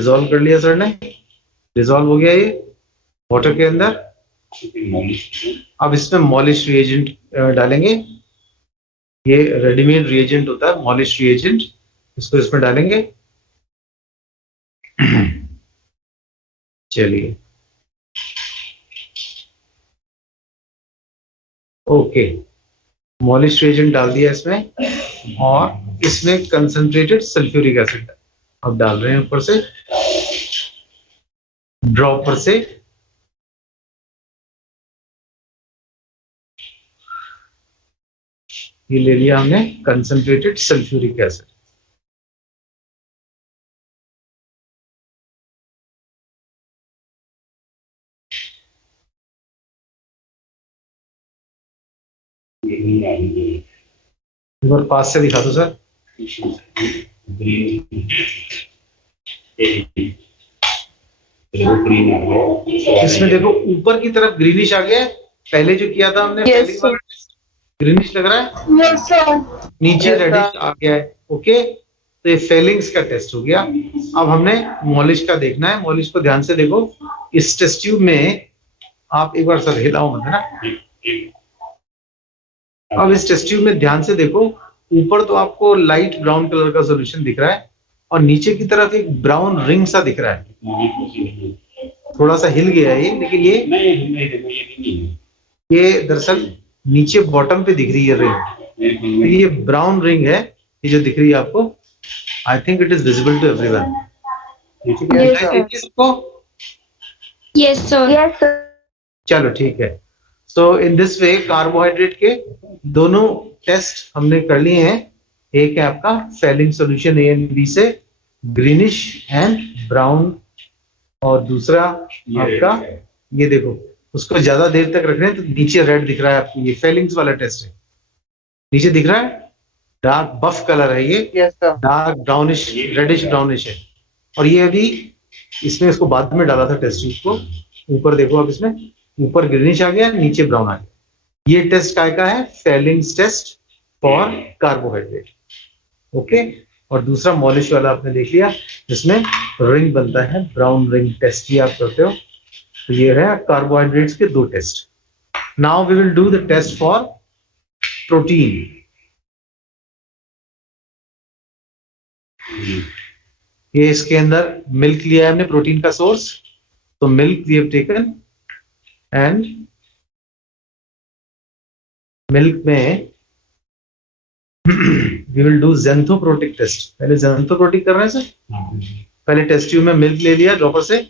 Dissolve कर लिया sir ने, डिजोल्व हो गया ये वाटर के अंदर। अब इसमें मॉलिश रिएजेंट डालेंगे, ये रेडीमेड रिएजेंट होता है मॉलिश रिएजेंट, इसको इसमें डालेंगे। चलिए ओके, मॉलिश रिएजेंट डाल दिया इसमें, और इसमें कंसंट्रेटेड सल्फ्यूरिक एसिड अब डाल रहे हैं ऊपर से, ड्रॉप पर से। ये ले लिया हमने कंसंट्रेटेड सल्फ्यूरिक एसिड। एक बार पास से दिखा दो सर। इसमें देखो ऊपर की तरफ ग्रीनिश आ गया है, पहले जो किया था हमने ग्रीनिश लग रहा है। Yes, sir. नीचे रेडिश आ गया है। ओके, तो ये फेलिंग्स का टेस्ट हो गया। अब हमने मॉलिश का देखना है। मॉलिश को ध्यान से देखो, इस टेस्ट ट्यूब में आप एक बार सर हिलाओ मत ना। अब इस टेस्ट ट्यूब में ध्यान से देखो, ऊपर तो आपको लाइट ब्राउन कलर का सॉल्यूशन दिख रहा है, और नीचे की तरफ एक ब्राउन रिंग सा दिख रहा है। थोड़ा सा हिल गया है ये, लेकिन ये दरअसल नीचे बॉटम पे दिख रही है रिंग। ये ब्राउन रिंग है, ये जो दिख रही है आपको। I think it is visible to everyone. Yes, sir. Yes, sir. चलो ठीक है। सो इन दिस वे कार्बोहाइड्रेट के दोनों टेस्ट हमने कर लिए हैं। एक है आपका Fehling solution A and B से, ग्रीनिश एंड ब्राउन, और दूसरा आपका ये देखो, उसको ज्यादा देर तक रख रहे हैं तो नीचे रेड दिख रहा है आपको, ये फेलिंग्स वाला टेस्ट है। नीचे दिख रहा है डार्क बफ कलर है ये, डार्क ब्राउनिश रेडिश ब्राउनिश है। और ये अभी इसमें इसको बाद में डाला था टेस्ट ट्यूब को। ऊपर देखो आप, इसमें ऊपर ग्रीनिश आ गया, नीचे ब्राउन आ गया। ये टेस्ट काय का है? Fehling's test for carbohydrate. Okay, और दूसरा मॉलिश वाला आपने देख लिया, जिसमें रिंग बनता है, ब्राउन रिंग टेस्ट ही आप करते हो। तो ये है कार्बोहाइड्रेट्स के दो test. Now we will do the test for protein. ये इसके अंदर मिल्क लिया है हमने प्रोटीन का सोर्स, तो milk we have taken, and milk में we will do xanthoproteic test. पहले ज़ेंथोप्रोटिक कर रहे हैं सर। पहले टेस्ट ट्यूब में मिल्क ले लिया ड्रॉपर से,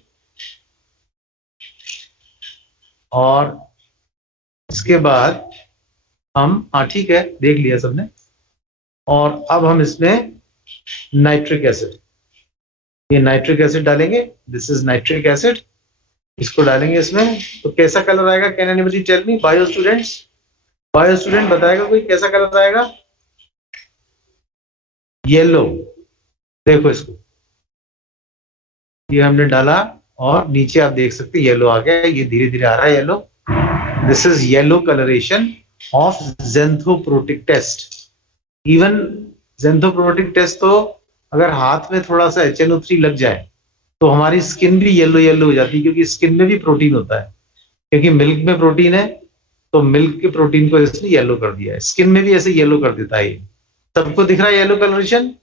और इसके बाद हम, हाँ ठीक है, देख लिया सबने। और अब हम इसमें नाइट्रिक एसिड, ये नाइट्रिक एसिड डालेंगे। दिस इज नाइट्रिक एसिड, इसको डालेंगे इसमें। तो कैसा कलर आएगा? Can anybody tell me? Bio students, bio student बताएगा कोई कैसा कलर आएगा? येलो। देखो इसको, ये हमने डाला और नीचे आप देख सकते हैं येलो आ गया, ये धीरे धीरे आ रहा है yellow. This is yellow coloration of xanthoproteic test. Even xanthoproteic test तो अगर हाथ में थोड़ा सा HNO3 लग जाए तो हमारी स्किन भी येलो येलो हो जाती है, क्योंकि स्किन में भी प्रोटीन होता है। क्योंकि मिल्क में प्रोटीन है, तो मिल्क के प्रोटीन को इसने येलो कर दिया है। स्किन में भी ऐसे येलो कर देता है। ये सबको दिख रहा है yellow colouration?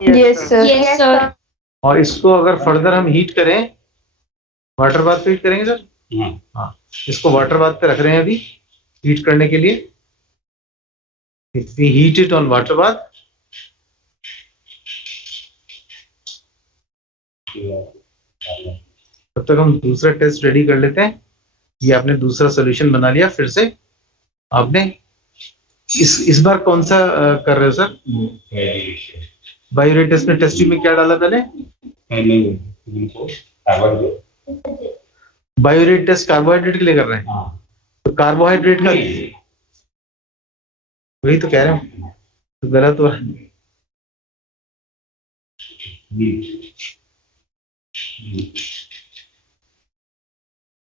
Yes, sir. Yes, sir. और इसको अगर फर्दर हम हीट करें, वाटर बाथ पे हीट करेंगे सर? हाँ, इसको वाटर बाथ पे रख रहे हैं अभी हीट करने के लिए। If we heat it on water bath, तब तक हम दूसरा टेस्ट रेडी कर लेते हैं। ये आपने दूसरा सॉल्यूशन बना लिया फिर से आपने। इस बार कौन सा कर रहे हो सर? बायोरेट टेस्ट में टेस्ट ट्यूब में क्या डाला पहले? बायोरेट टेस्ट कार्बोहाइड्रेट के लिए कर रहे हैं, तो कार्बोहाइड्रेट का वही तो कह रहे हैं, तो गलत हुआ।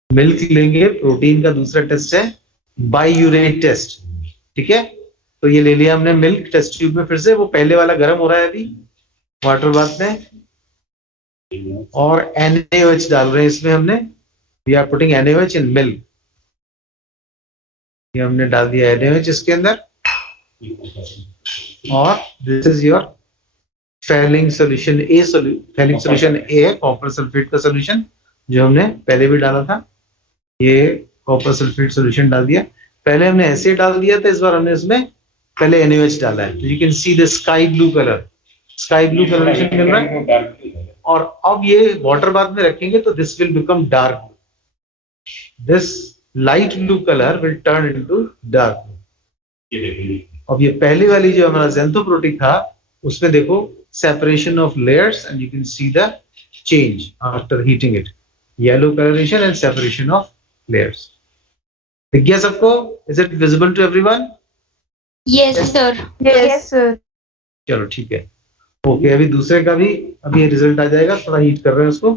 मिल्क लेंगे, प्रोटीन का दूसरा टेस्ट है बायोरेट टेस्ट, ठीक है। तो ये ले लिया हमने मिल्क टेस्ट ट्यूब में फिर से। वो पहले वाला गर्म हो रहा है अभी वाटर बाथ में। और NaOH डाल रहे हैं इसमें हमने, we are putting NaOH in milk. ये हमने डाल दिया NaOH इसके अंदर, और this is your Fehling solution A. Fehling solution A है कॉपर सल्फेट का सोल्यूशन, जो हमने पहले भी डाला था। ये कॉपर सल्फेट सोल्यूशन डाल दिया, पहले हमने ऐसे डाल दिया था, इस बार हमने इसमें पहले NaOH डाला है। You can see the sky blue colour, sky blue colour मिल रहा है। और अब ये वाटर बाथ में रखेंगे तो this will become dark blue, this light blue colour will turn into dark blue. अब ये पहली वाली जो हमारा ज़ेंथोप्रोटिक था, उसमें देखो separation of layers and you can see the change after heating it, yellow coloration and separation of layers. दिख गया सबको? Is it visible to everyone? Yes, sir. Yes, sir. चलो ठीक है, ओके। अभी दूसरे का भी अभी ये रिजल्ट आ जाएगा, थोड़ा हीट कर रहे हैं उसको।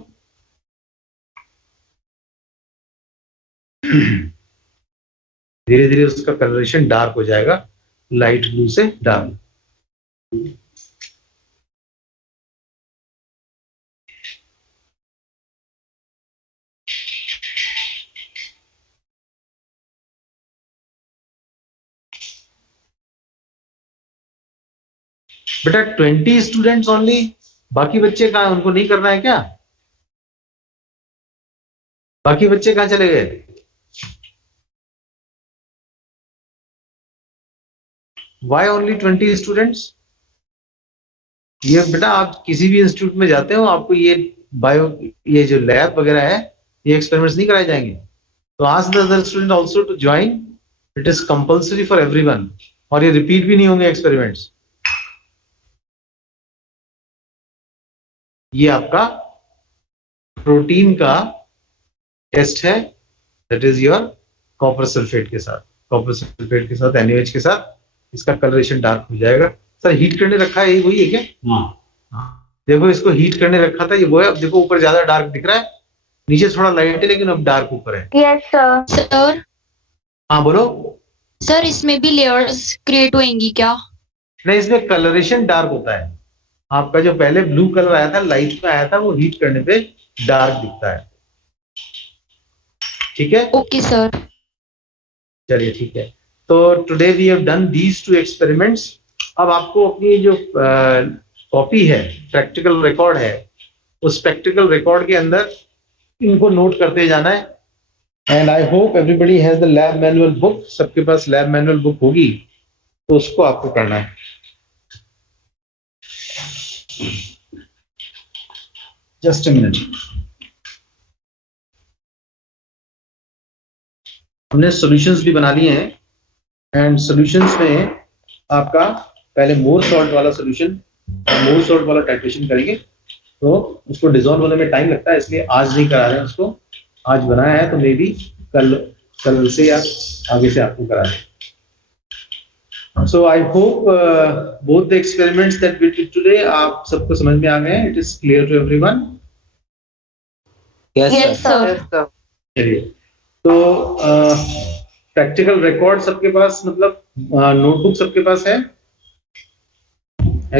धीरे धीरे उसका कलरेशन डार्क हो जाएगा, लाइट ब्लू से डार्क। बेटा 20 स्टूडेंट्स ओनली, बाकी बच्चे कहाँ, उनको नहीं करना है क्या? बाकी बच्चे कहाँ चले गए? Why only 20 students? ये बेटा आप किसी भी इंस्टीट्यूट में जाते हो, आपको ये बायो, ये जो लैब वगैरह है, ये एक्सपेरिमेंट्स नहीं कराए जाएंगे। तो ask the other student also to join, it is compulsory for everyone, और ये रिपीट भी नहीं होंगे एक्सपेरिमेंट्स। ये आपका प्रोटीन का टेस्ट है, that is your copper sulphate के साथ, कॉपर सल्फेट के साथ NaOH के साथ इसका कलरेशन डार्क हो जाएगा। सर हीट करने रखा है, ये वही है क्या? हाँ, देखो इसको हीट करने रखा था, ये वो है। अब देखो ऊपर ज्यादा डार्क दिख रहा है, नीचे थोड़ा लाइट है, लेकिन अब डार्क ऊपर है। Yes, sir. Sir, हाँ बोलो। सर इसमें भी लेयर्स क्रिएट होंगी क्या? नहीं, इसमें कलरेशन डार्क होता है। आपका जो पहले ब्लू कलर आया था, लाइट में आया था, वो हीट करने पे डार्क दिखता है। ठीक है, ओके सर। चलिए ठीक है। तो today we have done these two experiments. अब आपको अपनी जो कॉपी है, प्रैक्टिकल रिकॉर्ड है, उस प्रैक्टिकल रिकॉर्ड के अंदर इनको नोट करते जाना है। And I hope everybody has the lab manual book. सबके पास लैब मैनुअल बुक होगी, तो उसको आपको करना है। Just a minute. हमने सॉल्यूशंस भी बना लिए हैं, एंड सॉल्यूशंस में आपका पहले मोर सॉल्ट वाला सॉल्यूशन और मोर सॉल्ट वाला टाइट्रेशन करेंगे, तो उसको डिसॉल्व होने में टाइम लगता है, इसलिए आज नहीं करा रहे हैं उसको। आज बनाया है तो मे बी कल कल से या आगे से आपको करा रहे। So I hope both the experiments that we did today आप सबको समझ में आ गए हैं। It is clear to everyone? Yes, sir. चलिए, तो प्रैक्टिकल रिकॉर्ड सबके पास, मतलब नोटबुक सबके पास है?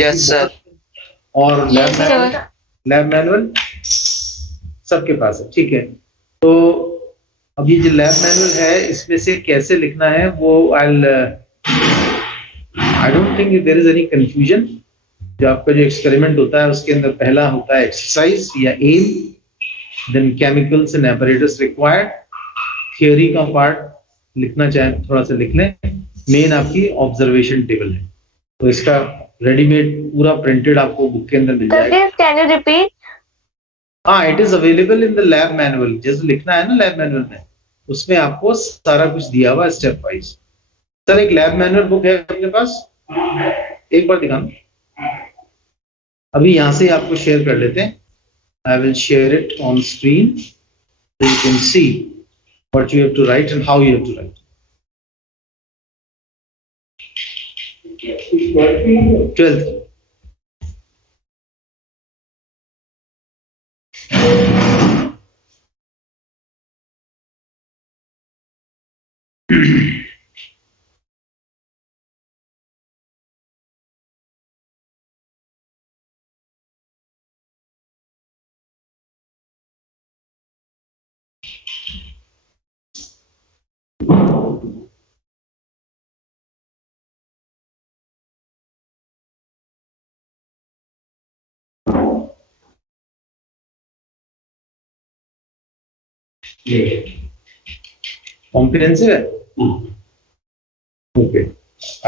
Yes sir. और Yes, sir. लैब मैनुअल सबके पास है? ठीक है। तो अब ये जो लैब मैनुअल है, इसमें से कैसे लिखना है वो I don't think there is any confusion. जो आपका जो एक्सपेरिमेंट होता है, उसके अंदर पहला होता है एक्सरसाइज या aim, then chemicals and apparatus required. Theory का पार्ट लिखना चाहे थोड़ा सा लिख लें। मेन आपकी ऑब्जर्वेशन टेबल है, तो इसका रेडीमेड पूरा प्रिंटेड आपको बुक के अंदर मिल Sir, जाएगा। please can you repeat? हाँ, it is available in the lab manual. जैसे लिखना है ना लैब मैनुअल में, उसमें आपको सारा कुछ दिया हुआ स्टेप वाइज। सर एक लैब मैनुअल बुक है अपने पास, एक बार दिखाना। अभी यहाँ से आपको शेयर कर लेते हैं। आई will share it on screen, so you can see what you have to write and how you have to write. 12th. Comprehensive है? Okay,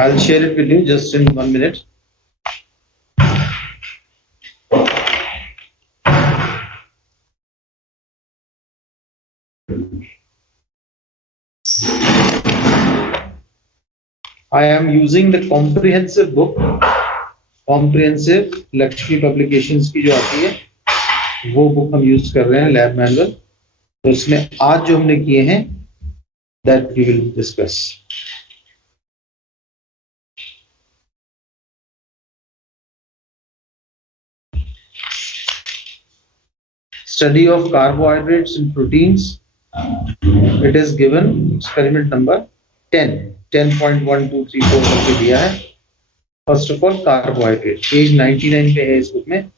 I will share it with you just in 1 minute. I am using the comprehensive book, comprehensive Lakshmi Publications की जो आती है वो book हम use कर रहे हैं, लैब मैनुअल. तो इसमें आज जो हमने किए हैं that we will discuss. Study of carbohydrates and proteins. It is given experiment number 10. 10.1234 करके दिया है. First of all carbohydrate, page 99 पे है इस बुक में.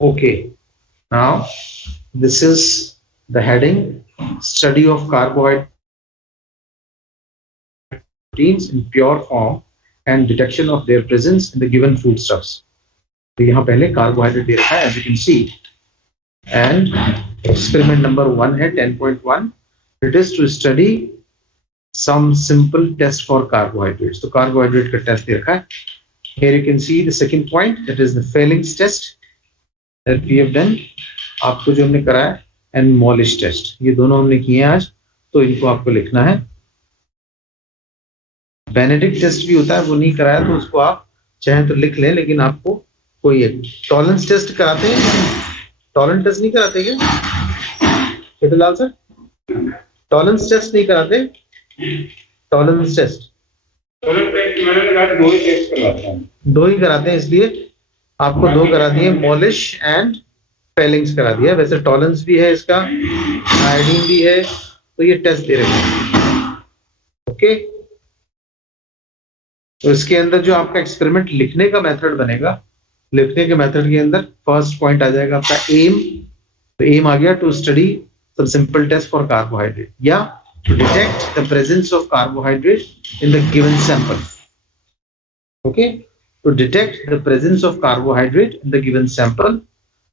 Okay, now this is the heading, study of carbohydrates in pure form and detection of their presence in the given foodstuffs. तो यहाँ पहले कार्बोहाइड्रेट दे रखा है as you can see, and experiment number 1 है 10.1. It is to study some simple test for carbohydrates. तो carbohydrate का test दे रखा है. Here you can see the second point, that is the Fellings test that we have done. आपको जो हमने कराया and Molish test, ये दोनों हमने किए आज, तो इनको आपको लिखना है. बेनेडिक्ट टेस्ट भी होता है, वो नहीं कराया तो उसको आप चाहे तो लिख लें, लेकिन आपको कोई टॉलरेंस टेस्ट कराते हैं, टॉलरेंस टेस्ट नहीं कराते क्या लाल सर? टॉलरेंस टेस्ट नहीं कराते? टॉलरेंस टेस्ट दो ही कराते हैं, इसलिए आपको दो करा दिए, मॉलिश एंड फेलिंग्स करा दिया. वैसे टॉलरेंस भी है इसका, आयोडीन भी है, तो ये टेस्ट दे रहे हैं. ओके, तो इसके अंदर जो आपका एक्सपेरिमेंट लिखने का मेथड बनेगा, लिखने के मेथड के अंदर फर्स्ट पॉइंट आ जाएगा आपका एम. तो एम आ गया to study some simple test for carbohydrate या to detect the presence of carbohydrate in the given sample. Okay, to detect the presence of carbohydrate in the given sample,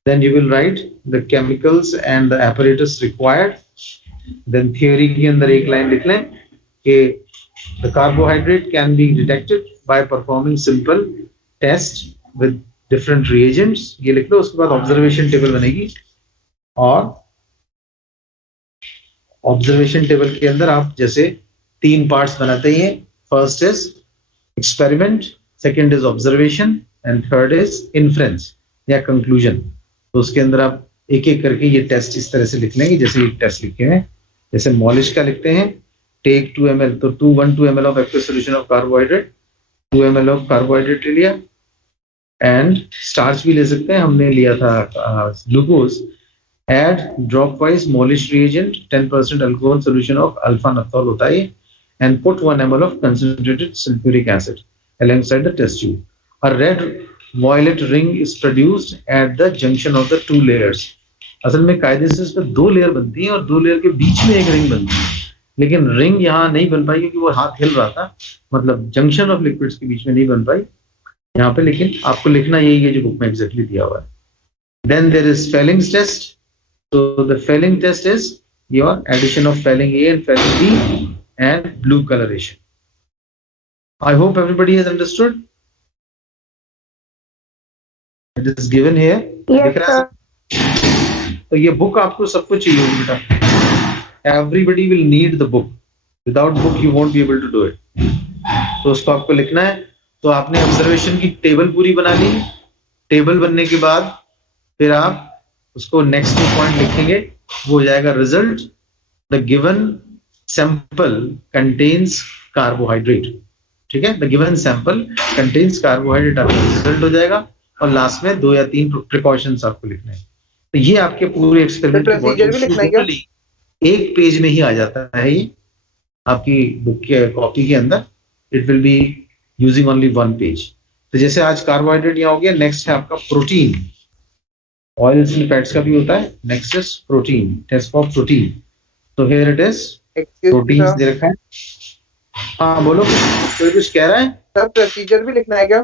then you will write the chemicals and the apparatus required. Then theory के अंदर एक line लिख लें कि the carbohydrate can be detected by performing simple test with different reagents. ये लिख लो. उसके बाद observation table बनेगी, और observation table के अंदर आप जैसे 3 parts बनाते हैं. First is experiment, second is observation, and third is inference या कंक्लूजन. तो उसके अंदर आप एक एक करके ये टेस्ट इस तरह से लिख लेंगे जैसे एक टेस्ट लिखे हैं. जैसे मॉलिश का लिखते हैं, टेक 2 ml, तो 2 ml of aqueous solution of carbohydrate, 2 ml of carbohydrate ले लिया, एंड स्टार्च भी ले सकते हैं, हमने लिया था glucose. Add dropwise Molisch reagent, 10% alcohol solution of alpha naphthol होता है, and put 1 ml of concentrated sulphuric acid alongside the test tube. A red violet ring is produced at the junction of the 2 layers. असल में कायदे से इसमें 2 layer बनती हैं और 2 लेयर के बीच में एक रिंग बनती है, लेकिन रिंग यहाँ नहीं बन पाई क्योंकि वो हाथ हिल रहा था, मतलब जंक्शन ऑफ लिक्विड्स के बीच में नहीं बन पाई यहाँ पे. लेकिन आपको लिखना यही है जो बुक में एग्जैक्टली दिया हुआ है. Then there is Fellings test. So the Felling test is your addition of Felling A and Felling B and blue coloration. I hope everybody has understood. It is given here. Yes, sir. तो ये book आपको सबको चाहिए होगी बेटा. Everybody will need the book. Without book you won't be able to do it. तो उसको आपको लिखना है. तो आपने ऑब्जर्वेशन की टेबल पूरी बना ली. टेबल बनने के बाद फिर आप उसको नेक्स्ट पॉइंट लिखेंगे, वो हो जाएगा result. The given sample contains carbohydrate. ठीक है, the given sample contains carbohydrate आपका रिजल्ट हो जाएगा, और लास्ट में 2 या 3 प्रिकॉशंस आपको लिखने हैं. तो ये आपके पूरे एक्सपेरिमेंट एक पेज में ही आ जाता है. ये आपकी बुक के कॉपी के अंदर it will be using only 1 page. तो जैसे आज कार्बोहाइड्रेट यहाँ हो गया, नेक्स्ट है आपका प्रोटीन। ऑयल्स एंड फैट्स का भी होता है, next is protein, test for protein. तो हियर इट इज, प्रोटीन्स दे रखा है। हाँ बोलो, कोई कुछ कह रहा है? सर प्रोसीजर भी लिखना है क्या?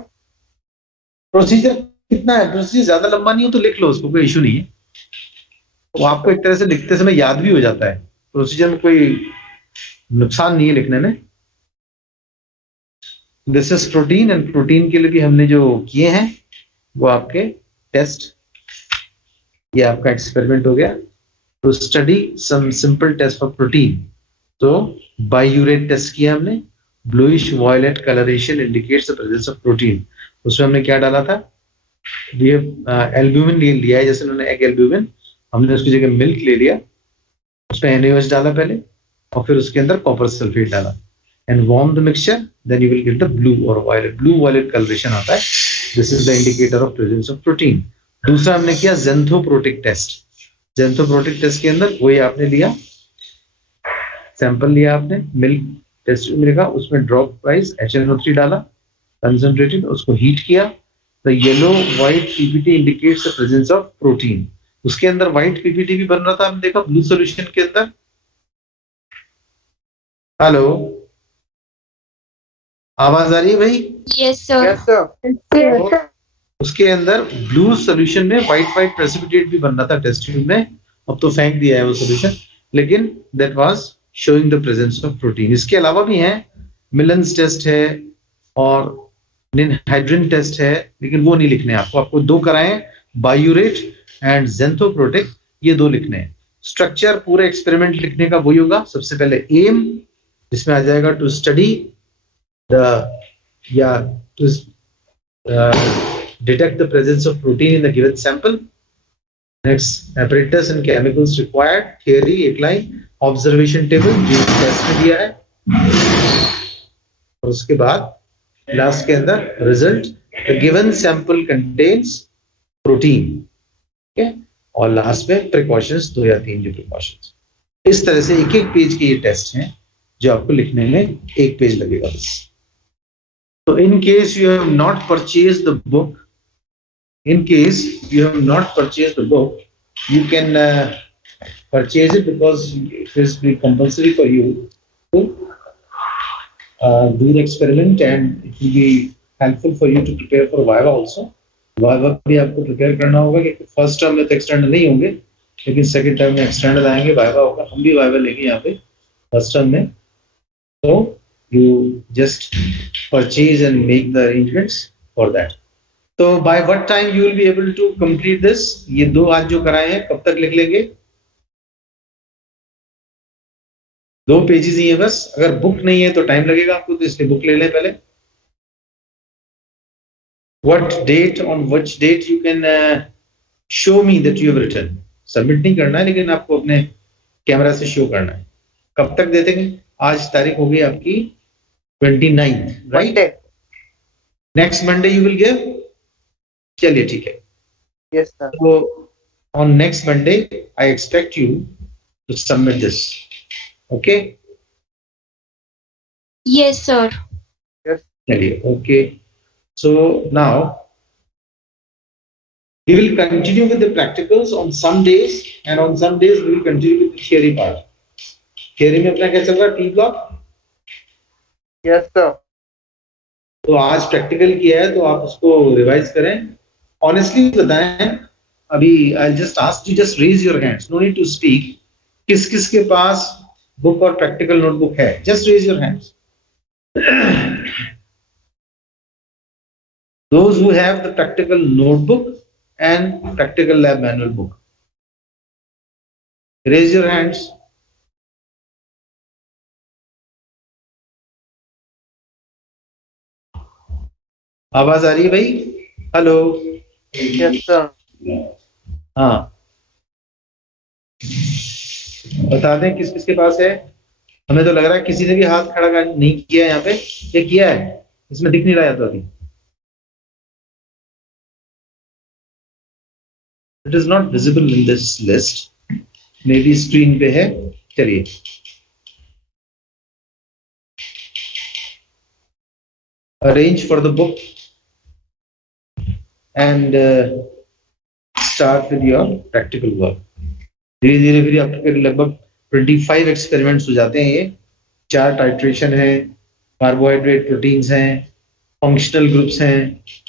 प्रोसीजर कितना है? प्रोसीजर ज्यादा लंबा नहीं हो तो लिख लो, उसको कोई इशू नहीं है। वो आपको एक तरह से लिखते समय याद भी हो जाता है, प्रोसीजर में कोई नुकसान नहीं है लिखने में। This is protein, and protein के लिए भी हमने जो किए हैं वो आपके टेस्ट, ये आपका एक्सपेरिमेंट हो गया। To study some simple test for protein, तो बायूरेट टेस्ट किया हमने, bluish violet coloration indicates the presence of protein. उसमें हमने क्या डाला था? एल्ब्यूमिन लिया है, जैसे उन्होंने एग एल्ब्यूमिन, हमने उसकी जगह मिल्क ले लिया, उसमें NaOH डाला पहले, और फिर उसके अंदर कॉपर सल्फेट डाला, and warm the mixture, then you will get the blue और वायलेट, ब्लू वायलेट कलरेशन आता है। This is the indicator of presence of protein. दूसरा हमने किया ज़ेंथोप्रोटिक टेस्ट। ज़ेंथोप्रोटिक टेस्ट के अंदर वही आपने लिया, सैंपल लिया आपने, मिल्क टेस्ट मिलेगा, उसमें ड्रॉप वाइज HNO3 डाला कंसंट्रेटेड, उसको हीट किया। The yellow white PPT indicates the presence of protein. उसके अंदर व्हाइट पीपीटी भी बन रहा था, हमने देखा ब्लू सॉल्यूशन के अंदर। हेलो, आवाज आ रही है भाई? Yes sir. Yes sir. उसके अंदर ब्लू सॉल्यूशन में व्हाइट प्रेसिपिटेट भी बन रहा था टेस्ट ट्यूब में, अब तो फेंक दिया है वो सॉल्यूशन, लेकिन that was showing the presence of protein. इसके अलावा भी हैं, मिलन्स टेस्ट है और निनहाइड्रिन टेस्ट है, लेकिन वो नहीं लिखने आपको, आपको दो कराएं, बायूरेट एंड ज़ेंथोप्रोटिक, ये दो लिखने हैं। स्ट्रक्चर पूरे एक्सपेरिमेंट लिखने का वही होगा। सबसे पहले एम, जिसमें आ जाएगा टू स्टडी द या to detect the presence of protein in the given sample. Next, apparatus and chemicals required, theory एक line, observation table जो टेस्ट में दिया है, और उसके बाद लास्ट के अंदर result, the given sample contains protein, okay? और लास्ट में प्रिकॉशंस, 2 या 3 जो प्रिकॉशंस। इस तरह से एक एक पेज के ये टेस्ट हैं जो आपको लिखने में एक पेज लगेगा बस। So in case you have not purchased the book, in case you have not purchased the book, you can purchase it, because it is compulsory for you to do the experiment, and it will be helpful for you to prepare for Viva also. Viva भी आपको prepare करना होगा, क्योंकि first term में तो extend नहीं होंगे, लेकिन सेकंड टर्म में एक्सटेंड आएंगे, Viva होगा। हम भी Viva लेंगे यहाँ पे फर्स्ट टर्म में, तो you just purchase and make the arrangements for that. So by what time you will be able to complete this? ये दो आज जो कराए हैं कब तक लिख लेंगे? 2 पेजेस ही है बस। अगर बुक नहीं है तो टाइम लगेगा आपको, तो इसलिए बुक ले लें पहले। What date, on which date you can show me that you have written? Submit नहीं करना है, लेकिन आपको अपने कैमरा से शो करना है। कब तक दे देंगे? आज तारीख हो गई आपकी 29th, right? Next Monday you will give? चलिए ठीक है। Yes sir. So on next Monday I expect you to submit this, okay? Yes sir. चलिए, okay. So now we will continue with the practicals on some days, and on some days we will continue with the theory part. Theory में अपना क्या चल रहा है? T block? Yes sir. तो आज practical किया है, तो आप उसको रिवाइज करें। ऑनेस्टली बताएं, अभी I just ask you, just raise your hands, no need to speak. किस किस के पास बुक और प्रैक्टिकल नोटबुक है? Just raise your hands. Those who have the practical notebook and practical lab manual book, raise your hands. आवाज आ रही है भाई? हेलो। Yes sir. हाँ, बता दें किस किस के पास है। हमें तो लग रहा है किसी ने भी हाथ खड़ा नहीं किया यहाँ पे, ये किया है? इसमें दिख नहीं रहा है तो अभी। It is not visible in this list. Maybe screen पे है। चलिए, arrange for the book and start with your practical work. धीरे धीरे फिर आपके लगभग 25 एक्सपेरिमेंट्स हो जाते हैं। ये 4 टाइट्रेशन है, कार्बोहाइड्रेट प्रोटीन्स हैं, फंक्शनल ग्रुप्स हैं,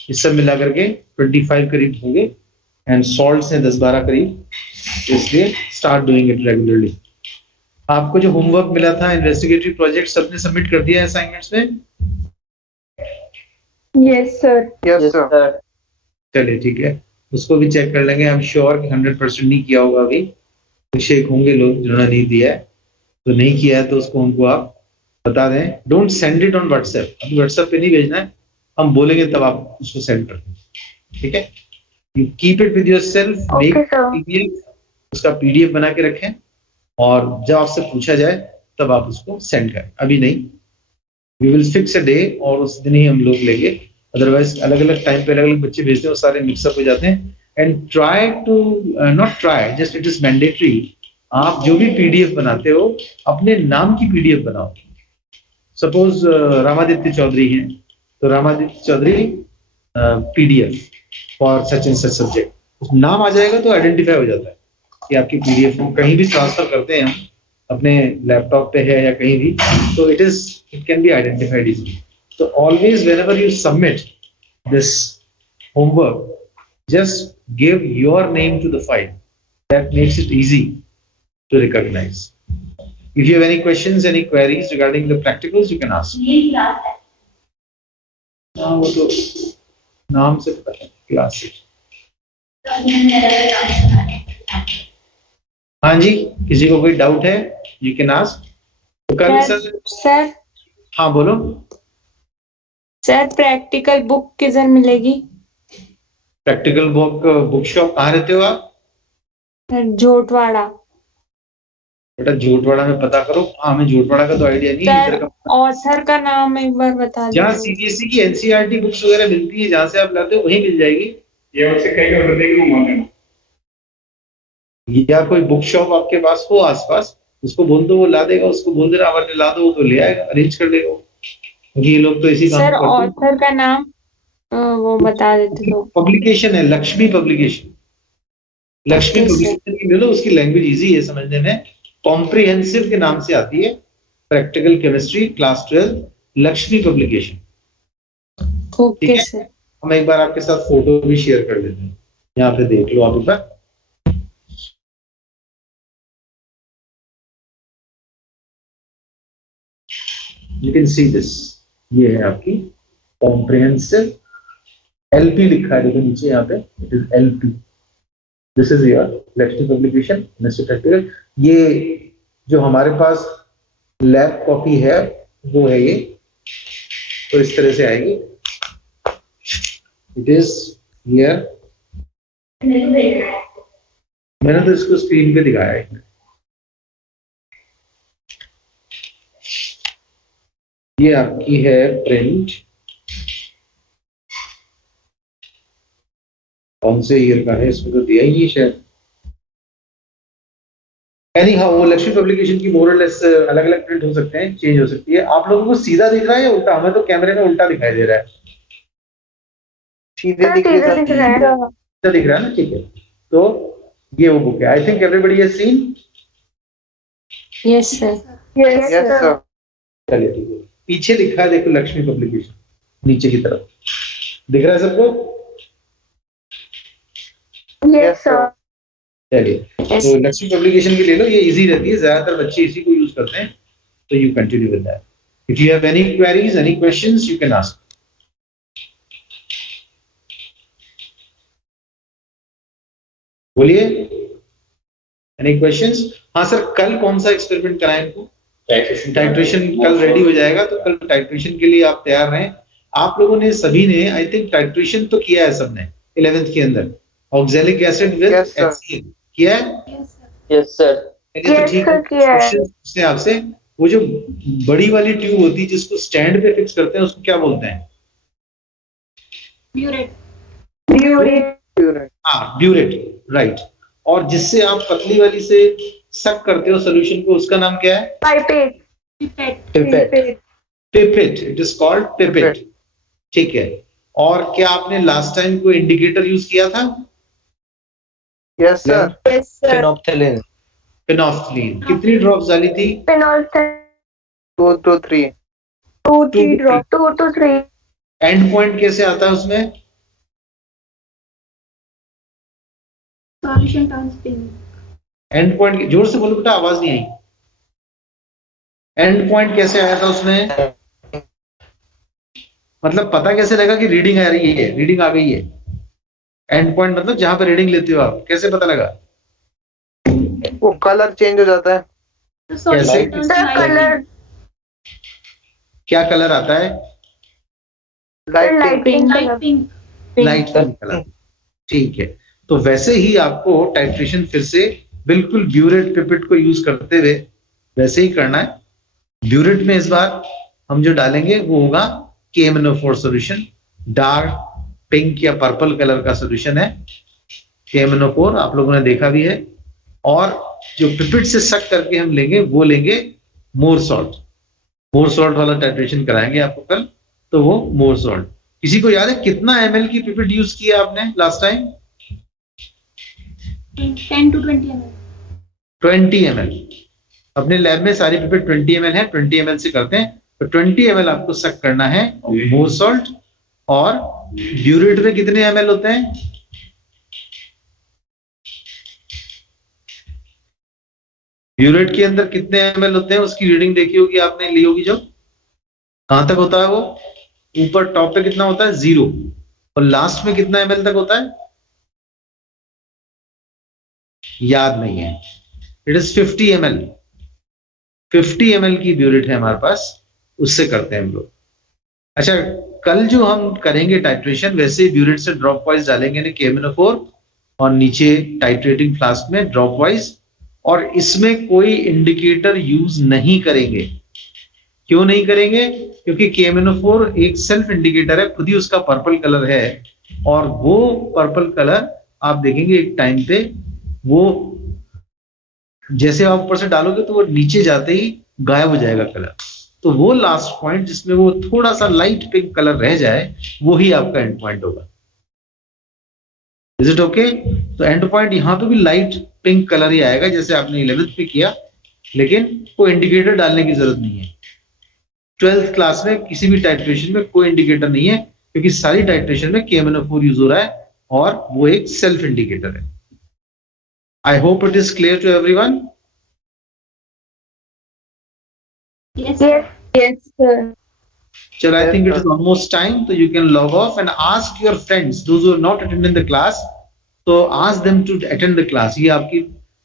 ये सब मिला करके 25 करीब होंगे एंड सॉल्ट्स हैं 10-12 करीब। इसलिए स्टार्ट डूइंग इट रेगुलरली। आपको जो होमवर्क मिला था इन्वेस्टिगेटिव प्रोजेक्ट सबने सबमिट कर दिया है असाइनमेंट्स में? Yes, sir. Yes, sir. चलिए ठीक है, उसको भी चेक कर लेंगे। आई एम श्योर कि 100% नहीं किया होगा अभी, कुछ एक होंगे लोग जिन्होंने नहीं दिया है, तो नहीं किया है तो उसको उनको आप बता दें। Don't send it on WhatsApp, अभी व्हाट्सएप पे नहीं भेजना है, हम बोलेंगे तब आप उसको सेंड कर दें, ठीक है? You keep it with yourself, make Okay, sir. PDF, उसका पीडीएफ बना के रखें और जब आपसे पूछा जाए तब आप उसको सेंड करें, अभी नहीं। We will fix a day और उस दिन ही हम लोग लेंगे, अदरवाइज अलग अलग टाइम पे अलग अलग बच्चे भेजते हैं, वो सारे मिक्सअप हो जाते हैं। And try to not try, just it is mandatory, आप जो भी पीडीएफ बनाते हो अपने नाम की पीडीएफ बनाओ। सपोज रामादित्य चौधरी हैं, तो Ramaditya Chaudhary PDF for such and such subject, नाम आ जाएगा तो आइडेंटिफाई हो जाता है कि आपकी पीडीएफ को कहीं भी ट्रांसफर करते हैं हम, अपने लैपटॉप पे है या कहीं भी, तो it can be identified easily. So always whenever you submit this homework, just give your name to the file. That makes it easy to recognize. If you have any questions, any queries regarding the practicals, you can ask. हाँ, वो तो नाम से पता है, class से। हाँ जी, किसी को कोई डाउट है, you can ask. तो कल सर, सर हाँ बोलो। सर प्रैक्टिकल बुक किधर मिलेगी? प्रैक्टिकल बुक शॉप कहाँ रहते हो आप? झोटवाड़ा। बेटा झोटवाड़ा में पता करो, हमें झोटवाड़ा का तो आइडिया नहीं है इधर सर का। ऑथर का नाम एक बार बता जहाँ दीजिए। सीबीएसई की एनसीईआरटी बुक्स वगैरह मिलती है, जहाँ से आप लाते हो वहीं मिल जाएगी। ये उससे कहीं ऑर्डर देगी मंगवा देना। या कोई बुक शॉप आपके पास हो आसपास, उसको बोल दो, वो ला देगा। उसको बोल देना हमारे ला दो, वो तो ले आएगा, अरेंज कर देगा। क्योंकि ये लोग तो इसी काम सर करते हैं। ऑथर का नाम वो बता देते तो। पब्लिकेशन है Lakshmi publication, Lakshmi Okay, sir. Publication की ले लो, उसकी लैंग्वेज इजी है समझने में। कॉम्प्रिहेंसिव के नाम से आती है, practical chemistry class 12 Lakshmi publication. ठीक ओके है? सर। हम एक बार आपके साथ फोटो भी शेयर कर देते हैं, यहाँ पे देख लो आप एक बार। यू कैन सी दिस, ये है आपकी कॉम्प्रिहेंसिव, एलपी लिखा है देखो नीचे यहाँ पे, it is LP. This is your Lakshmi publication practical. ये जो हमारे पास लैब कॉपी है वो है ये, तो इस तरह से आएगी। इट इज हियर, मैंने तो इसको स्क्रीन पे दिखाया है। ये आपकी है प्रिंट, कौन से ईयर का है इसमें तो दिया ही नहीं शायद। एनीहाउ वो लक्ष्मी पब्लिकेशन की मोर और लेस अलग अलग प्रिंट हो सकते हैं, चेंज हो सकती है। आप लोगों को सीधा दिख रहा है या उल्टा? हमें तो कैमरे में उल्टा दिखाई दे रहा है। सीधे दिख रहा है। सीधा दिख रहा है ना, ठीक है। तो ये वो बुक है, I think everybody has seen. Yes sir. Yes, sir. चलिए ठीक है, पीछे लिखा है देखो लक्ष्मी पब्लिकेशन, नीचे की तरफ दिख रहा है सबको? Yes, sir. चलिए, तो लक्ष्मी पब्लिकेशन की ले लो, ये इजी रहती है, ज्यादातर बच्चे इसी को यूज करते हैं, तो you continue with that. If you have any queries, any questions, you can ask. बोलिए, एनी क्वेश्चंस? हाँ सर, कल कौन सा एक्सपेरिमेंट कराएं इनको? टाइट्रेशन कल रेडी हो जाएगा, तो कल टाइट्रेशन के लिए आप तैयार रहें। आप लोगों ने सभी ने आई थिंक टाइट्रेशन तो किया है सबने 11th के अंदर, oxalic acid with Yes, sir. HCl किया है? Yes, sir. चलिए, तो Yes, ठीक sir, है। किया है। क्वेश्चन पूछते हैं आपसे, वो जो बड़ी वाली ट्यूब होती है जिसको स्टैंड पे फिक्स करते हैं, उसको क्या बोलते हैं? Purine. हाँ, ब्यूरेट, राइट। और जिससे आप पतली वाली से सक करते हो सोल्यूशन को, उसका नाम क्या है? Pipette. Pipette, it is called pipette, ठीक है। और क्या आपने लास्ट टाइम कोई इंडिकेटर यूज किया था? Yes, sir. Yes, sir. Phenolphthalein. Phenolphthalein कितनी ड्रॉप्स डाली थी? Phenolphthalein. 2 to 3. 2-3 drop. 2 to 3. And point कैसे आता है उसमें? Solution turns pink. And point जोर से बोलो बेटा, आवाज नहीं आई। एंड पॉइंट कैसे आया था उसमें? मतलब पता कैसे लगा कि रीडिंग आ रही है, रीडिंग आ गई है? एंड पॉइंट मतलब जहां पे रीडिंग लेते हो आप, कैसे पता लगा? वो कलर चेंज हो जाता है। The solution कैसे? turns The light color. pink. क्या कलर आता है? Light pink. Light pink. Light colour. ठीक है, तो वैसे ही आपको टाइट्रेशन फिर से बिल्कुल ब्यूरेट पिपेट को यूज करते हुए वैसे ही करना है। ब्यूरेट में इस बार हम जो डालेंगे वो होगा KMnO4 सॉल्यूशन, डार्क पिंक या पर्पल कलर का सॉल्यूशन है KMnO4, आप लोगों ने देखा भी है। और जो पिपेट से सक करके हम लेंगे वो लेंगे मोर सॉल्ट। मोर सॉल्ट वाला टाइट्रेशन कराएंगे आपको कल, तो वो मोर सॉल्ट। किसी को याद है कितना ml की पिपेट यूज किया आपने last time? 10 to 20 ml. 20 ml। अपने लैब में सारी पिपेट 20 ml है, 20 ml से करते हैं, तो 20 ml आपको सक करना है मोर सॉल्ट। और ब्यूरेट में कितने ml होते हैं? ब्यूरेट के अंदर कितने ml होते हैं उसकी रीडिंग देखी होगी आपने, ली होगी जब। कहां तक होता है वो? ऊपर टॉप पे कितना होता है? 0। और लास्ट में कितना ml तक होता है? याद नहीं है। It is 50 ml। 50 ml की ब्यूरेट है हमारे पास, उससे करते हैं हम लोग। अच्छा, कल जो हम करेंगे टाइट्रेशन, वैसे ब्यूरेट से ड्रॉप वाइज डालेंगे ना KMnO4, और नीचे टाइट्रेटिंग फ्लास्क में ड्रॉप वाइज। और इसमें कोई इंडिकेटर यूज नहीं करेंगे। क्यों नहीं करेंगे? क्योंकि KMnO4 एक सेल्फ इंडिकेटर है, खुद ही उसका पर्पल कलर है। और वो पर्पल कलर आप देखेंगे एक टाइम पे, वो जैसे आप ऊपर से डालोगे तो वो नीचे जाते ही गायब हो जाएगा कलर। तो वो लास्ट पॉइंट जिसमें वो थोड़ा सा लाइट पिंक कलर रह जाए, वो ही आपका एंड पॉइंट होगा। Is it okay? तो एंड पॉइंट यहां पे भी लाइट पिंक कलर ही आएगा जैसे आपने 11th में किया, लेकिन कोई इंडिकेटर डालने की जरूरत नहीं है। 12th क्लास में किसी भी टाइट्रेशन में कोई इंडिकेटर नहीं है, क्योंकि सारी टाइट्रेशन में KMnO4 यूज हो रहा है और वो एक सेल्फ इंडिकेटर है। I hope it is clear to everyone. Yes. Yes. Yes, sir. Chalo, I Yes, think it sir. is almost time, so you can log off and ask your friends, those who are not attending the class, so ask them to attend the class. ये आपकी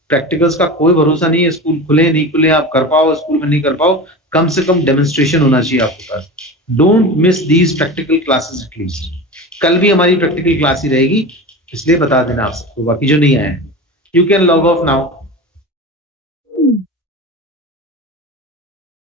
practicals का कोई भरोसा नहीं है, school खुले नहीं खुले, आप कर पाओ स्कूल में नहीं कर पाओ, कम से कम डेमोन्स्ट्रेशन होना चाहिए आपके पास। Don't miss these practical classes at least. कल भी हमारी प्रैक्टिकल क्लास ही रहेगी, इसलिए बता देना आप सबको, बाकी जो नहीं आए हैं। You can log off now.